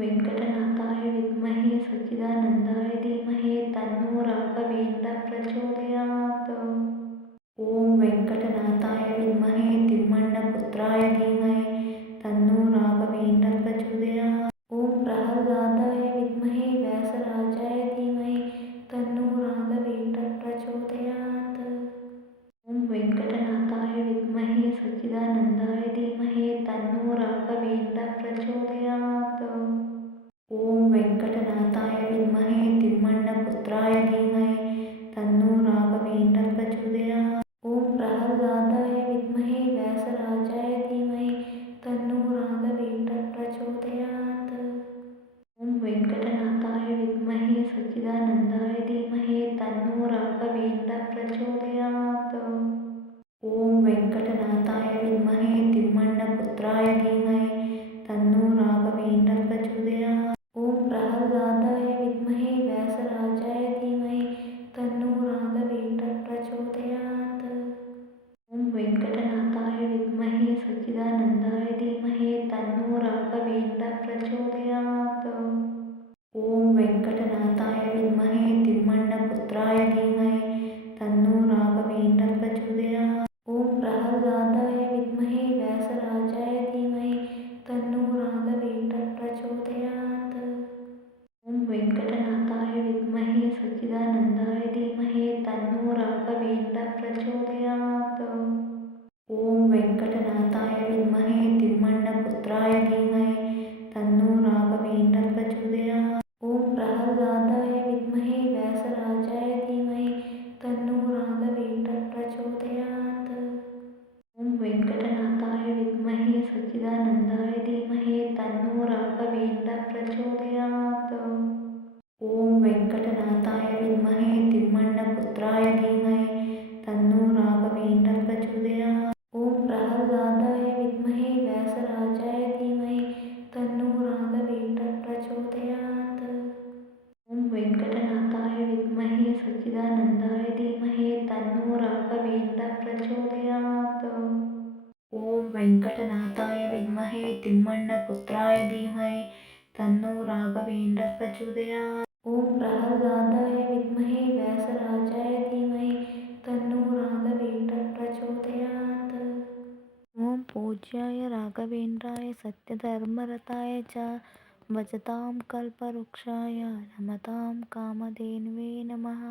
वेङ्कटनाथाय विद्महे सच्चिदानन्दाय धीमहि तन्नो राघवेन्द्रः प्रचोदयात् ॐ वेङ्कटनाथाय विद्महे तिम्मण्णपुत्राय धीमहि तन्नो राघवेन्द्रः प्रचोदयात् ॐ प्रह्लादाय विद्महे व्यासराजाय धीमहि तन्नो राघवेन्द्रः प्रचोदयात् ॐ वेङ्कटनाथाय विद्महे सच्चिदानन्दाय धीमहि तन्नो राघवेन्द्रः प्रचोदयात् ಘಟನಾಥಾಯ ವಿದ್ಮಹೆ ಸಚ್ಚಿದಾನಂದಾಯ ಧೀಮಹಿ ತನ್ನೋ ರಾಘವೇಂದ್ರ ಪ್ರಚೋದಯಾತ್ ಓಂ ವೆಂಕಟನಾಥಾಯ ವಿದ್ಮಹೆ ತಿಮ್ಮಣ್ಣ ಪುತ್ರಾಯ ಧೀಮಹಿ ತನ್ನೋ ರಾಘವೇಂದ್ರ ಪ್ರಚೋದಯಾತ್ ಓಂ ಪ್ರಹ್ಲಾದಾಯ ವಿದ್ಮಹೆ ವ್ಯಾಸರಾಜಾಯ ಧೀಮಹಿ ತನ್ನೋ ರಾಘವೇಂದ್ರ ಪ್ರಚೋದಯಾತ್ ಓಂ ವೆಂಕಟನಾಥಾಯ ವಿದ್ಮಹೆ ಸಚ್ಚಿದಾನಂದಾಯ ಧೀಮಹಿ ತನ್ನೋ ರಾಘವೇಂದ್ರ ಪ್ರಚೋದಯಾತ್ प्रचोदयात्। ॐ वेङ्कटनाथाय विद्महे तिम्मण्णपुत्राय धीमहि तन्नो राघवेन्द्रः प्रचोदयात् ॐ प्रह्लादाय विद्महे व्यासराजाय धीमहि तन्नो राघवेन्द्रः प्रचोदयात् ॐ पूज्याय राघवेन्द्राय सत्यधर्मरताय च भजतां कल्पवृक्षाय नमतां कामधेनवे नमः